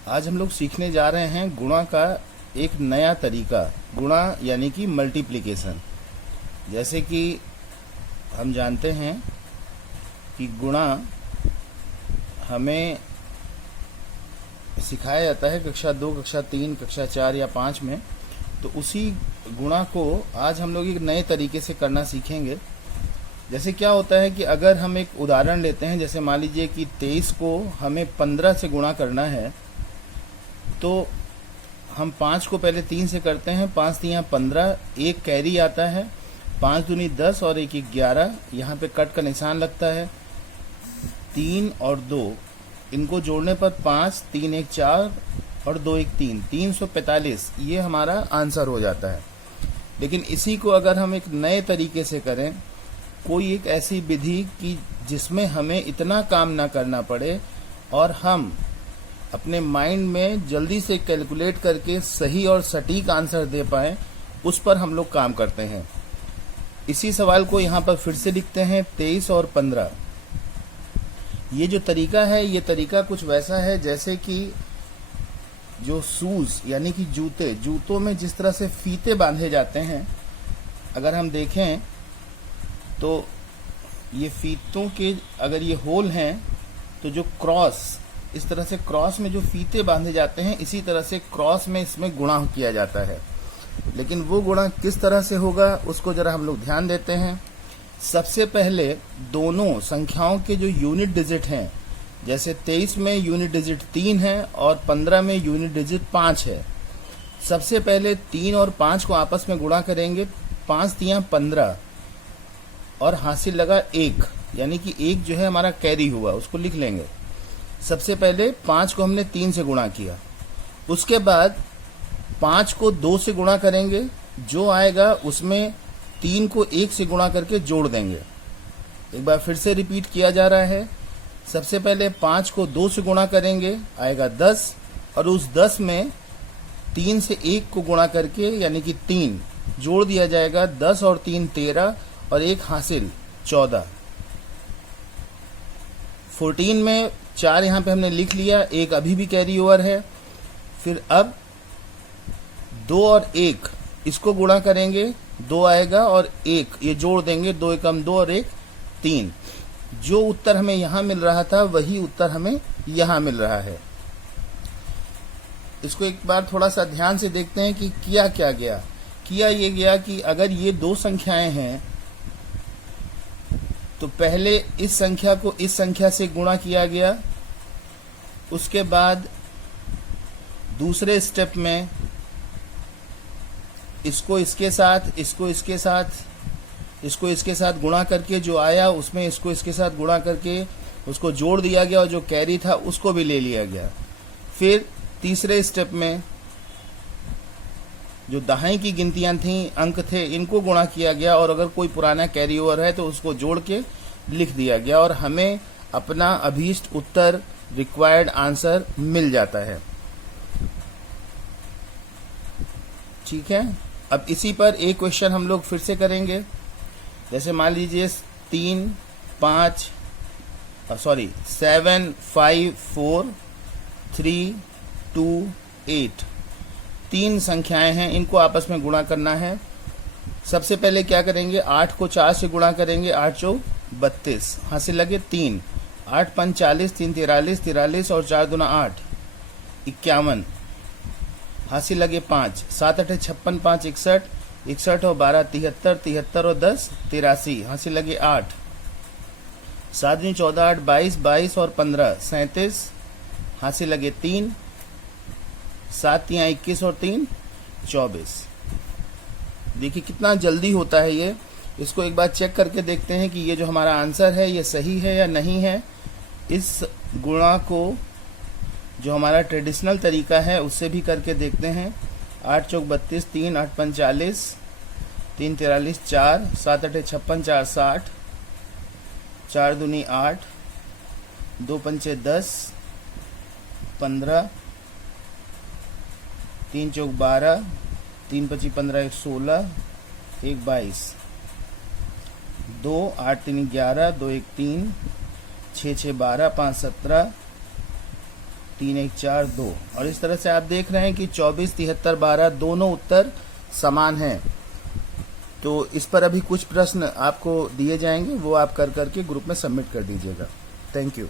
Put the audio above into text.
आज हम लोग सीखने जा रहे हैं गुणा का एक नया तरीका। गुणा यानी कि मल्टीप्लिकेशन। जैसे कि हम जानते हैं कि गुणा हमें सिखाया जाता है कक्षा 2, कक्षा 3, कक्षा 4 या 5 में। तो उसी गुणा को आज हम लोग एक नए तरीके से करना सीखेंगे। जैसे क्या होता है कि अगर हम एक उदाहरण लेते हैं, जैसे मान लीजिए कि 23 को हमें 15 से गुणा करना है, तो हम 5 को पहले 3 से करते हैं। 5 तियां 15, एक कैरी आता है, 5 दूनी 10 और 1 11। यहाँ पे कट का निशान लगता है। 3 और 2 इनको जोड़ने पर 5, 3 1 4 और 2 1 3, 345 ये हमारा आंसर हो जाता है। लेकिन इसी को अगर हम एक नए तरीके से करें, कोई एक ऐसी विधि कि जिसमें हमें इतना काम ना करना पड़े और हम अपने माइंड में जल्दी से कैलकुलेट करके सही और सटीक आंसर दे पाएं, उस पर हम लोग काम करते हैं। इसी सवाल को यहाँ पर फिर से लिखते हैं, 23 और 15। ये जो तरीका है, ये तरीका कुछ वैसा है जैसे कि जो शूज यानी कि जूतों में जिस तरह से फीते बांधे जाते हैं, अगर हम देखें तो ये फीतों के अगर ये होल हैं, तो जो क्रॉस, इस तरह से क्रॉस में जो फीते बांधे जाते हैं, इसी तरह से क्रॉस में इसमें गुणा किया जाता है। लेकिन वो गुणा किस तरह से होगा उसको जरा हम लोग ध्यान देते हैं। सबसे पहले दोनों संख्याओं के जो यूनिट डिजिट हैं, जैसे 23 में यूनिट डिजिट 3 है और 15 में यूनिट डिजिट 5 है। सबसे पहले 3 और 5 को आपस में गुणा करेंगे। 5 तियां 15 और हासिल लगा 1, यानी कि 1 जो है हमारा कैरी हुआ, उसको लिख लेंगे। सबसे पहले 5 को हमने 3 से गुणा किया, उसके बाद 5 को 2 से गुणा करेंगे, जो आएगा उसमें 3 को 1 से गुणा करके जोड़ देंगे। एक बार फिर से रिपीट किया जा रहा है। सबसे पहले 5 को 2 से गुणा करेंगे, आएगा 10, और उस 10 में 3 से 1 को गुणा करके यानी कि 3 जोड़ दिया जाएगा। 10 और 3 13 और 1 हासिल 14। 14 में 4 यहाँ पे हमने लिख लिया, 1 अभी भी कैरी ओवर है। फिर अब 2 और 1 इसको गुणा करेंगे, 2 आएगा और 1 ये जोड़ देंगे, 2 एकम 2 और 1 3। जो उत्तर हमें यहाँ मिल रहा था वही उत्तर हमें यहाँ मिल रहा है। इसको एक बार थोड़ा सा ध्यान से देखते हैं कि किया क्या गया। किया ये गया कि अगर ये 2 संख्याएं हैं तो पहले इस संख्या को इस संख्या से गुणा किया गया, उसके बाद दूसरे स्टेप में इसको इसके साथ, इसको इसके साथ, इसको इसके साथ गुणा करके जो आया उसमें इसको इसके साथ गुणा करके उसको जोड़ दिया गया और जो कैरी था उसको भी ले लिया गया। फिर तीसरे स्टेप में जो दहाई की गिनतियां थी, अंक थे, इनको गुणा किया गया और अगर कोई पुराना कैरी ओवर है तो उसको जोड़ के लिख दिया गया और हमें अपना अभीष्ट उत्तर, रिक्वायर्ड आंसर मिल जाता है। ठीक है, अब इसी पर एक क्वेश्चन हम लोग फिर से करेंगे। जैसे मान लीजिए 7 5 4 3 2 8 3 संख्याएं हैं, इनको आपस में गुणा करना है। सबसे पहले क्या करेंगे, 8 को 4 से गुणा करेंगे, 8 चौक 32, हासिल लगे 3, 8 5 40, 3 43, 43 और 4 दूना 8 51, हासिल लगे 5, 7 8 56, 5 61, 61 और 12 73, 73 और 10 83, हासिल लगे 8, 7 दूनी 14 8 22, 22 और 15 37, हासिल लगे 3, 7 तियां 21 और 3 24। देखिए कितना जल्दी होता है ये। इसको एक बार चेक करके देखते हैं कि ये जो हमारा आंसर है ये सही है या नहीं है। इस गुणा को जो हमारा ट्रेडिशनल तरीका है उससे भी करके देखते हैं। 8 चौक 32, 3 8 5 40, 3 43 4, 7 8 56, 4 60, 4 दूनी 8, 2 पंचे 10, 15, 3 चौक 12, 3 पची 15, 1 16, 1 22, 2 8 3 11, 2 1 3, 6 6 12, 5 17, 3 1 4 2। और इस तरह से आप देख रहे हैं कि 24 73 12 दोनों उत्तर समान हैं। तो इस पर अभी कुछ प्रश्न आपको दिए जाएंगे, वो आप कर करके ग्रुप में सबमिट कर दीजिएगा। Thank you.